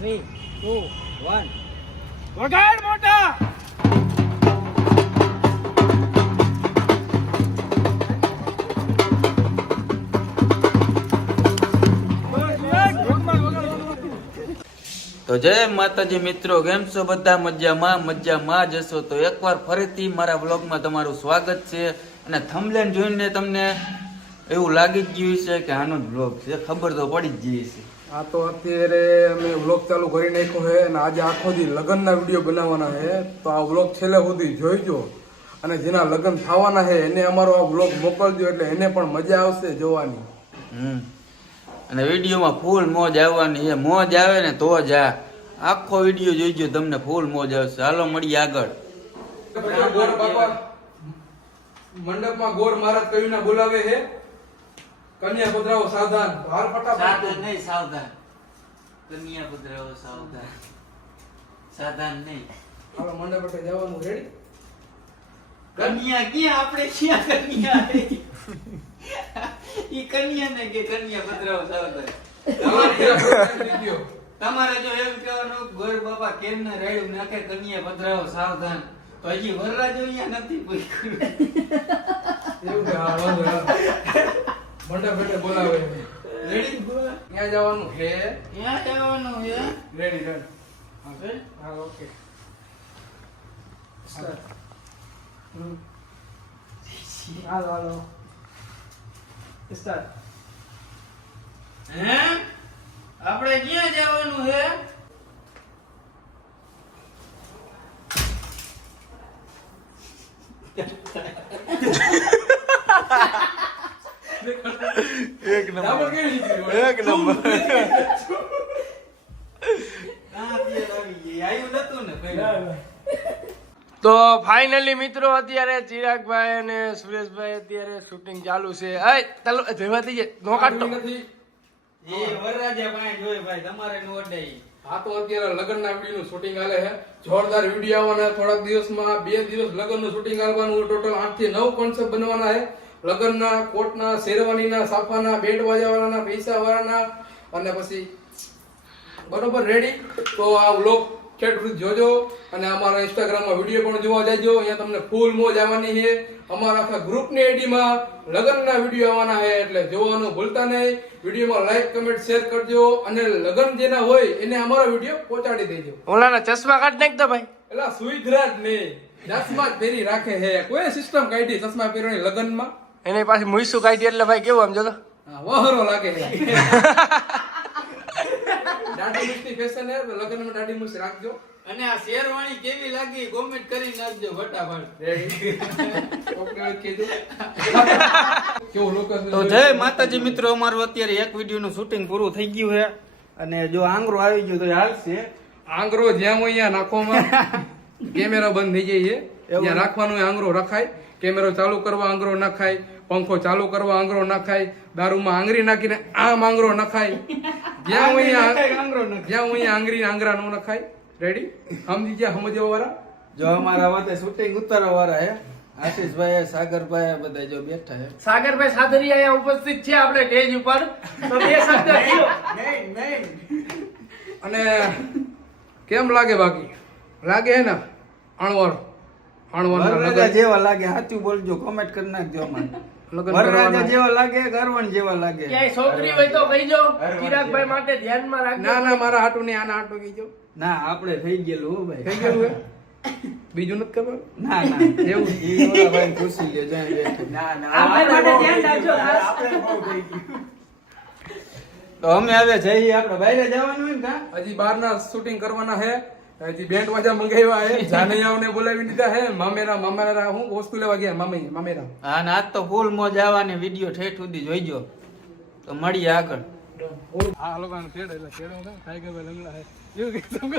3, 2, 1. વગાડ મોટા. તો જય માતાજી મિત્રો, કેમ છો બધા? મજામાં જશો તો એકવાર ફરીથી મારા બ્લોગમાં તમારું સ્વાગત છે. અને થંબનેલ જોઈને તમને એવું લાગી જ ગયું છે કે આનો જ બ્લોગ છે, ખબર તો પડી જ ગઈ છે. આ તો અત્યારે અમે વ્લોગ ચાલુ કરી નાખ્યો છે અને આજે આખો દી લગ્નના વિડીયો બનાવવાના છે. તો આ વ્લોગ છેલ્લે સુધી જોઈજો અને જેના લગ્ન થવાના છે એને અમારો આ વ્લોગ મોકલજો, એટલે એને પણ મજા આવશે જોવાની. અને વિડીયોમાં ફૂલ મોજ આવવાની છે. મોજ આવે ને તો જ આખો વિડીયો જોઈજો, તમને ફૂલ મોજ આવશે. હાલો મળીએ આગળ. ગોર બાપા મંડપમાં ગોર મહારાજ કવિના બોલાવે છે. કન્યા પધરાવો સાવધાન. હાર ફટાફટ. સાવધાન નહીં, સાવધાન. કન્યા પધરાવો સાવધાન. સાવધાન નહીં. હાલો મંડપ પર જવાનું. રેડી? કન્યા ક્યાં? આપણે ક્યાં કન્યા? ઈ કન્યા ને કે કન્યા પધરાવો સાવધાન. તમારે જો એમ કહેવાનું ગોર બાપા કેમ ને રેડું નાખે કન્યા પધરાવો સાવધાન, તો હજી વરરાજો અહીંયા નથી પૂછ્યું. એવું કે હા વાંધો ના. મંડપ બેઠે બોલાવે. રેડી બોલ. ત્યાં જવાનું છે. ક્યાં જવાનું છે? Ready ready. હવે હા ઓકે. હાલો હાલો સ્ટાર્ટ. હે આપણે ક્યાં જવાનું છે? એક નંબર કેવી રીતે એક નંબર. આવ્યું નતું ને પહેલા. તો ફાઇનલી મિત્રો અત્યારે ચિરાગભાઈ અને સુરેશભાઈ અત્યારે શૂટિંગ ચાલુ છે. જવાથી જે નો કાઢતો નથી. એ વરરાજા પાસે જોઈ ભાઈ, તમારે નો અડાઈ. આ તો અત્યારે લગ્નના વિડીયો નું શૂટિંગ હાલે છે. જોરદાર વિડીયો આવવાના થોડાક દિવસમાં. 2 દિવસ લગ્ન નું શૂટિંગ આવવાનું. ટોટલ 8 થી 9 કોન્સેપ્ટ બનવાના છે. લગ્નના, કોટના, શેરવાનીના, સાફાના, બેન્ડ વાજાવાળાના, પૈસા વાળાના અને પછી બરોબર રેડી. તો આ વ્લોગ ખેડૂત જોજો અને અમારા ઇન્સ્ટાગ્રામમાં વિડીયો પણ જોવા જાજો. અહીંયા તમને ફૂલ મોજ આવવાની છે. અમારા આખા ગ્રુપની આઈડીમાં લગ્નના વિડીયો આવવાના છે, એટલે જોવાનું ભૂલતા નહીં. વિડીયોમાં લાઈક, કમેન્ટ, શેર કરજો અને લગ્ન જેના હોય એને અમારો વિડીયો પહોંચાડી દેજો. ઓલાના ચશ્મા કાઢ નાખ દો ભાઈ. એલા સુઈધરા જ નહીં, ચશ્મા જ પહેરી રાખે છે. કોઈ સિસ્ટમ કાઢી ચશ્મા પહેરવાની લગ્નમાં? એને પાછી મુઈસું કાઢી એટલે ભાઈ કેવું આમ જોતો હા, વહરો લાગે છે. દાઢી મૂછની ફેશન છે, લગ્નમાં દાઢી મૂછ રાખજો. અને આ શેરવાણી કેવી લાગી કોમેન્ટ કરી નાખજો ફટાફટ. કેવું લોકેશન? તો જય માતાજી મિત્રો, અમારું અત્યારે એક વિડીયો નું શૂટિંગ પૂરું થઈ ગયું છે. અને જો આંગરો આવી ગયો તો હાલશે. આંગરો જ્યાં હોય ત્યાં નાખવામાં કેમેરા બંધ થઈ જાય છે. જ્યાં રાખવાનું આંગરો રખાય. કેમેરો ચાલુ કરવા આંગરો નખાય, પંખો ચાલુ કરવા આંગરો નખાય, દારૂમાં આંગળી નાખીને આમ આંગરો નખાય. જ્યાં હોય આંગળી આંગરા નો નખાય. રેડી? સમજી ગયા? સમજવા વાળા? જો અમારા વાતે શૂટિંગ ઉતારવા વાળા હે આશીષભાઈ, સાગરભાઈ બધા જો બેઠા હે. સાગરભાઈ સાદરી અહીંયા ઉપસ્થિત છે આપણે સ્ટેજ ઉપર. તો બે શબ્દ કયો. અને કેમ લાગે? બાકી લાગે હે ને? વરરાજા જેવા લાગે, સાચું બોલજો, કોમેન્ટ કરી નાખજો. અમારે વરરાજા જેવા લાગે, ગરવણ જેવા લાગે. ક્યાંય છોકરી હોય તો કહીજો. ચિરાગભાઈ માટે ધ્યાનમાં રાખજો. ના મારા હાટુ ને આના હાટુ કીજો. ના આપણે થઈ ગયેલું હો ભાઈ. થઈ ગયું હે? બીજું નથી કરવાનું? ના એવું? ઈ ઓલા ભાઈ ખુશી લે જાય બેઠો. આપણે માટે ધ્યાન રાખજો. તો અમે હવે જઈએ. આપણે બહાર જવાનું હોય ને કા? હજી બહારના શૂટિંગ કરવાના છે. હજી બેન્ડ વાજા મંગાવ્યા છે. જાનૈયાઓને બોલાવી દીધા છે. મામેરા હું વસ્તુ લેવા ગયા. મામેરા. હા ને આજ તો ફૂલ મોજ આવવાની. વિડીયો ઠેઠ સુધી જોઈજો. તો મળીએ આગળ. આ લોકોને છેડ એટલે છેડો ને ટાઈગર ભાઈ લંગડા છે. એવું કીધું.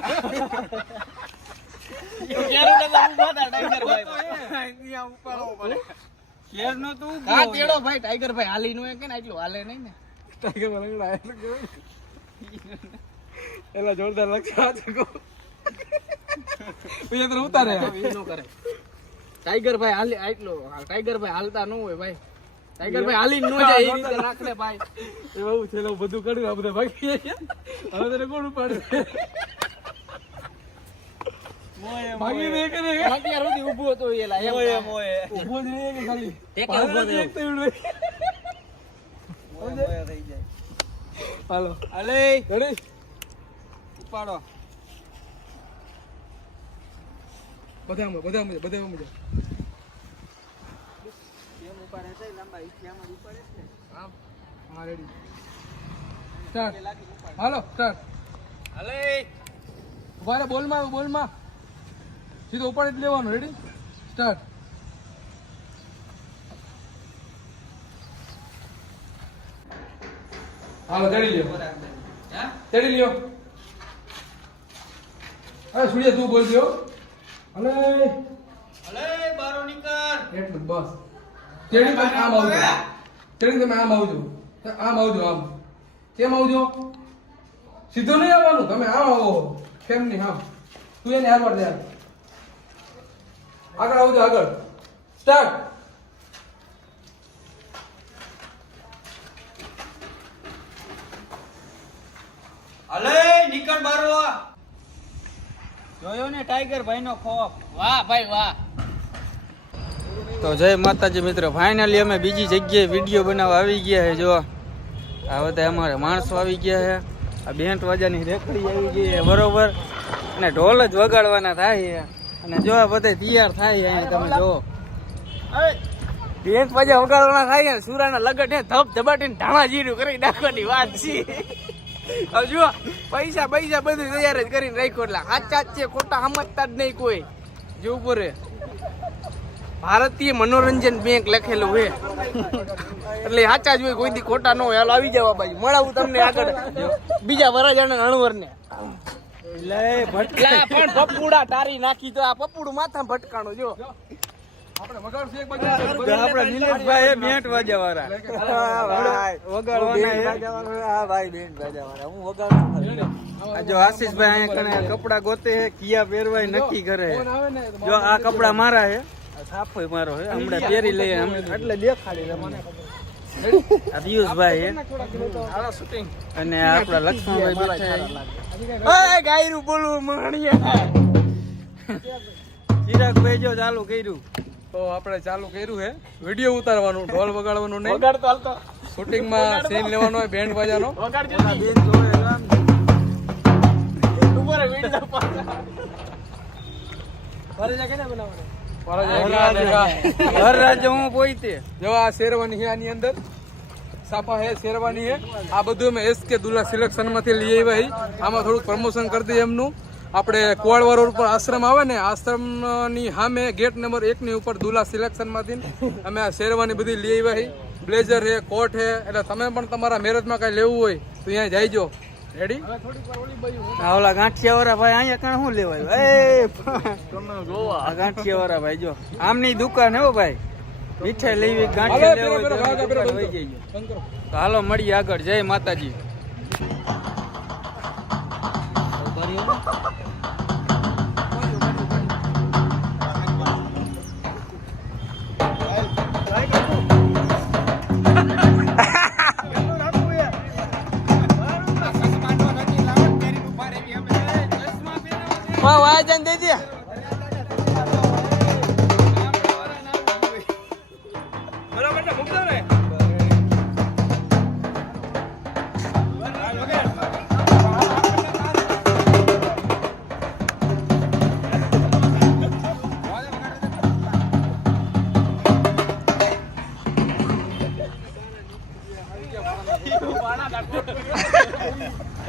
શેર નો તું હા તેડો ભાઈ ટાઈગર ભાઈ હાલી નો કે ને એટલું હાલે નહીં ને. ટાઈગર ભાઈ લંગડા એટલે કેવાય. એલા જોરદાર લાગશે આ જગો. પછી તો ઉતારે નો કરે ટાઈગર ભાઈ હાલે એટલો. ટાઈગર ભાઈ હાલતા ન હોય ભાઈ. ટાઈગર ભાઈ હાલી નો જાય એ રીતે રાખ લે ભાઈ. એવું છે એટલે બધું કર્યું આ બધા ભાગી ગયા. હવે તને કોણ ઉપાડે? ભાગી દે કે નહીં? અત્યાર સુધી ઊભો હતો એ લા એમ ઊભો જ રહે કે ખાલી ટેકે ઊભો પાછળ થયો. એક તો એવડું. હાલો અલે રેડી ઉપાડો. બધા બધા બધા કેમ ઉપાડે છે લાંબા ઈઠિયામાં ઉપાડે છે. હા રેડી સ્ટાર્ટ. હાલો સ્ટાર્ટ. અલે ઉભા રે બોલમાં સીધો ઉપાડી જ લેવાનું. Ready start. હાલો ચડી લ્યો ચડી લ્યો. અરે સૂર્ય તું બોલજો. અલે અલે બારો નીકળ. એટલું બસ. ચડી તમે આમ આવજો. ચડી તમે આમ આવજો. આમ આવજો આમ. કેમ આવજો? સીધો નહીં આવવાનું. તમે આમ આવો. કેમ નહીં આમ. તું એને હાલવા દે. આગળ આવજો આગળ. સ્ટાર્ટ. અલે નીકળ બારો. જોયો ને ટાઈગર ભાઈ નો ખોફ. વાહ ભાઈ વાહ. તો જય માતાજી મિત્રો, ફાઇનલી અમે બીજી જગ્યાએ વિડીયો બનાવવા આવી ગયા છે. જો આ બધા અમારે માણસો આવી ગયા છે. આ બેન્ટ વાજાની રેકડી આવી ગઈ છે બરોબર, અને ઢોલ જ વગાડવાના થાય છે. અને જો આ બધા તૈયાર થાય છે અહીંયા તમે જો બેન્ટ વાજા વગાડવાના થાય છે. સુરાના લગટ હે ધબ ધબાટીને ધાણા જીરું કરી નાખવાની વાત છે. હવે જો પૈસા બધું તૈયાર જ કરીને રાખ્યો, એટલે સાચા જ છે, ખોટા સમજતા જ નહીં કોઈ. જો ઉપર ભારતીય મનોરંજન બેંક લખેલું હોય એટલે સાચા જ હોય, કોઈ દી ખોટા ન હોય. હાલ આવી જવા બાજુ મળાવું તમને આગળ બીજા વરાજાના અણવર ને. ભટલા પણ પપુડા તારી નાખી તો આ પપુડું માથા ભટકાણું જો. આપણે વગાડશું એક બાજુ. આપડે નિલેશભાઈ બેન્ટ વાજા વાળા જો આશીષભાઈ અહીંયા કણે કપડા ગોતે હે, કિયા પહેરવાય નક્કી કરે હે. જો આ કપડા મારા હે, સાફો મારો હે, હમણાં પહેરી લઈએ એટલે દેખાડી તમને. આ પિયુષભાઈ હે અને આપડા લક્ષ્મણભાઈ બેઠા હે. ગાયરું બોલવું મણિયા ચિરાગભાઈ જો ચાલુ કર્યું. તો આપણે ચાલુ કર્યું હે વિડીયો ઉતારવાનું, ઢોલ વગાડવાનું નહીં. વગાડતો હાલતો શૂટિંગમાં સીન લેવાનો હોય બેન્ડ વાજાનો. વગાડજો જી. ઉપર વિડિયો ઘર રાજ્ય હું પોઈતે જો આ શેરવાની હે, આની અંદર સાપા હે, શેરવાની હે. આ બધું અમે SK દુલ્લા સિલેક્શન માંથી લઈ આવ્યા હી. આમાં થોડુંક પ્રમોશન કરી દઈએ એમનું. આપણે કુવાડવા રોડ ઉપર આશ્રમ આવે ને, આશ્રમની સામે ગેટ નંબર 1 ની ઉપર દુલ્લા સિલેક્શન માંથી અમે આ શેરવાની બધી લઈ આવ્યા હી. બ્લેઝર હે, કોટ હે, એટલે તમે પણ તમારા મેરેજમાં કઈ લેવું હોય તો અહીંયા જઈજો. રેડી? ઓલા ગાંઠિયા વાળા ભાઈ અહીંયા કણ શું લેવાય? આ ગાંઠિયા વાળા ભાઈ જો આમની દુકાન હે ભાઈ, મીઠાઈ લેવી ગાંઠિયા લેવી હોય તો લઈ જઈજો. તો હાલો મળીએ આગળ. જય માતાજી. વાજન દે દે. બરાબર ને? મૂકજો ને.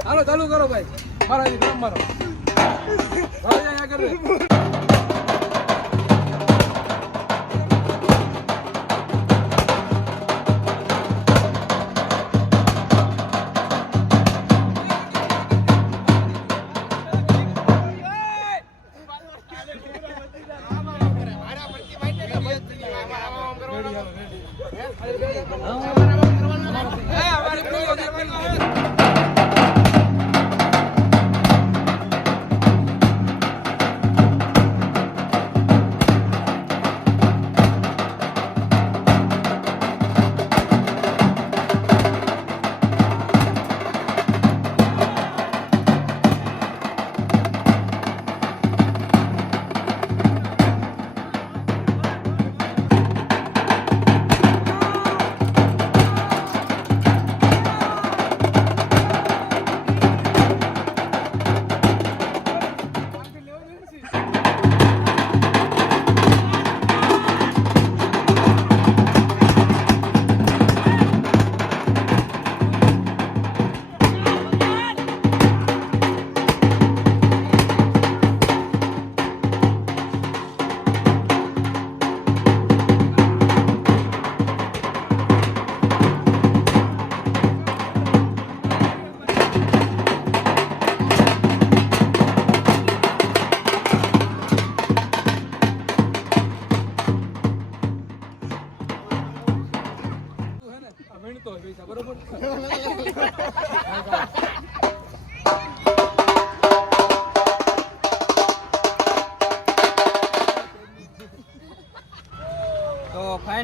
હાલો ચાલુ કરો ભાઈ. મારા ગ્રામ મારો અહીંયા આગળ.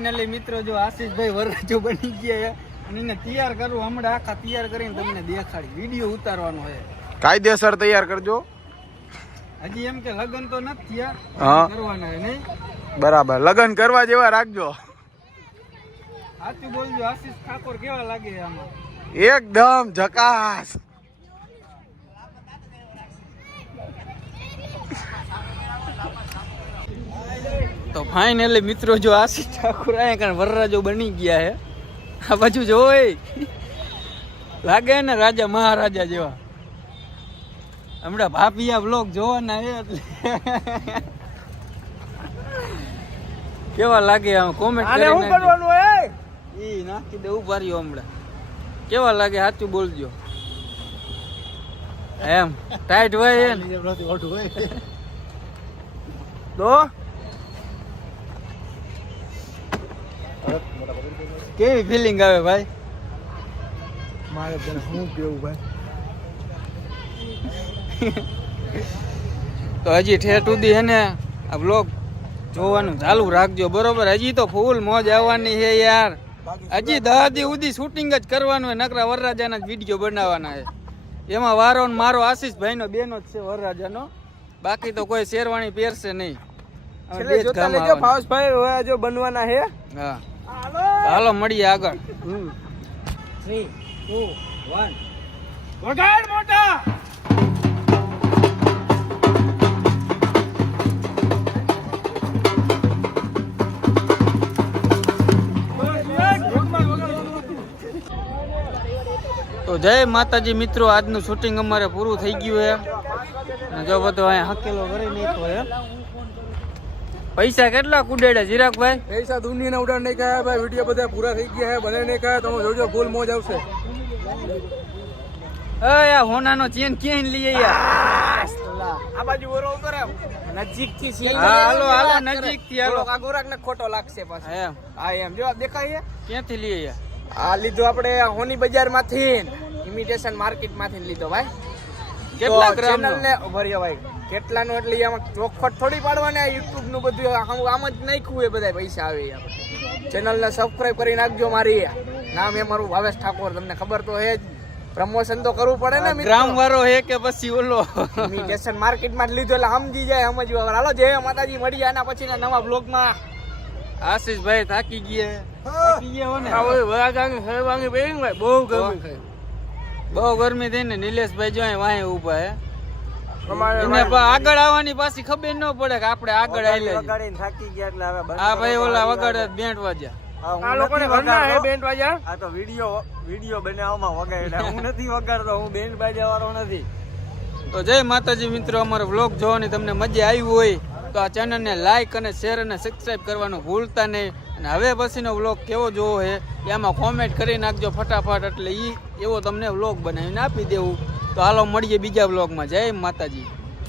ફાઇનલી મિત્રો જો આશીષભાઈ વરરાજો બની ગયા છે અને એને તૈયાર કરવું હમણાં આખા તૈયાર કરીને તમને દેખાડી વિડીયો ઉતારવાનો છે. કાયદેસર તૈયાર કરજો. હજી એમ કે લગ્ન તો નથી થયા, હા. કરવાના છે નહીં. બરાબર, લગન કરવા જેવા રાખજો. સાચું બોલજો, આશીષ ઠાકોર કેવા લાગે છે આમાં? એકદમ ઝકાસ. તો ફાઇનલી મિત્રો જો આશીષ ઠાકોર આયા કારણ વરરાજો બની ગયા છે. આ બાજુ જોઈ લાગે ને રાજા મહારાજા જેવા. હમણાં ભાભીયા બ્લોગ જોવાના છે એટલે કેવા લાગે આમ કોમેન્ટ આને શું કરવાનું હે? ઈ નાખી દે ઉભા રહ્યો હમણાં. કેવા લાગે સાચું બોલજો. એમ ટાઈટ હોય ને તો કેવી ફિલિંગ આવે ભાઈ? મારે તને શું કેવું ભાઈ? તો હજી ઠેઠ સુધી હે ને આ બ્લોગ જોવાનું ચાલુ રાખજો બરોબર. હજી તો ફૂલ મોજ આવવાની છે યાર. હજી 10 દી સુધી શૂટિંગ જ કરવાનું હોય, નકરા વરરાજાના જ વિડીયો બનાવવાના છે. એમાં વારો ને મારો આશીષભાઈ નો બેનો જ છે વરરાજાનો, બાકી તો કોઈ શેરવાણી પહેરશે નહીં. અમે બે જ જોતા ગામ લેજો, આવવાના. ભાવેશભાઈ હવે જો બનવાના હે. હા હાલો મળીએ આગળ. 3 2 1 વગાડ મોટા. તો જય માતાજી મિત્રો, આજનું શૂટિંગ અમારે પૂરું થઈ ગયું છે અને જો બધો અહીંયા હકેલો કરી નાખ્યો છે. પૈસા કેટલા કુડેડ્યા ચિરાગભાઈ? પૈસા દુનિયાના ઉડાડ નહીં ખાયા ભાઈ. વિડીયો બધા પૂરા થઈ ગયા છે, બને નહીં ખાયા. તમે જોજો, ફૂલ મોજ આવશે. આ હોનાનો ચેન ક્યાં લઈએ યાર? આ બાજુ ઓરો કરે નજીક થી સીન. હા હાલો હાલો નજીક થી હાલો. આ ગોરાક ને ખોટો લાગશે પાછો. એમ હા એમ જો દેખાય છે. ક્યાંથી લઈએ યાર? આ લીધો આપણે હોની બજાર માંથી, ઇમિટેશન માર્કેટ માંથી લીધો ભાઈ. કેટલા ગ્રામ ચેનલ ને ભર્યો ભાઈ કેટલાનો, એટલે આમાં ચોખવટ થોડી પાડવાની. આ યુટ્યુબ નું બધું આમ જ નાખ્યું એ બધા પૈસા આવે. ચેનલ ને સબસ્ક્રાઇબ કરી નાખજો. મારી નામ એ મારું ભાવેશ ઠાકોર, તમને ખબર તો હે જ. પ્રમોશન તો કરવું પડે ને મિત્રો. ગ્રામ વાળો હે કે પછી ઓલો? ઇમિટેશન માર્કેટ માં જ લીધો એટલે સમજી જાય, સમજવા. હાલો જય માતાજી, મળીએ આના પછીના નવા બ્લોગ માં. આશીષભાઈ થાકી ગયા હો ને? બહુ ગરમી થઈ ને. નિલેશભાઈ જો અહીં વાહે ઉભા હે. એને આગળ આવવાની પાછી ખબર ન પડે કે આપણે આગળ આવી થાકી ગયા એટલે હવે આ ભાઈ ઓલા વગાડે બેન્ટ વાજ્યા. આ લોકોને ઘરના હે બેન્ડ વાજા. આ તો વિડીયો બનાવવામાં વગાડ્યા. હું નથી વગાડતો, હું બેન્ડ બાજા વાળો નથી. તો જય માતાજી મિત્રો, અમારો વ્લોગ જોવાની તમને મજા આવી હોય તો આ ચેનલને લાઈક અને શેર અને સબસ્ક્રાઇબ કરવાનું ભૂલતા નહીં. અને હવે પછીનો વ્લોગ કેવો જોવો છે એ આમાં કોમેન્ટ કરી નાખજો ફટાફટ, એટલે એવો તમને વ્લોગ બનાવીને આપી દેવું. તો હાલો મળીએ બીજા વ્લોગમાં. જય માતાજી.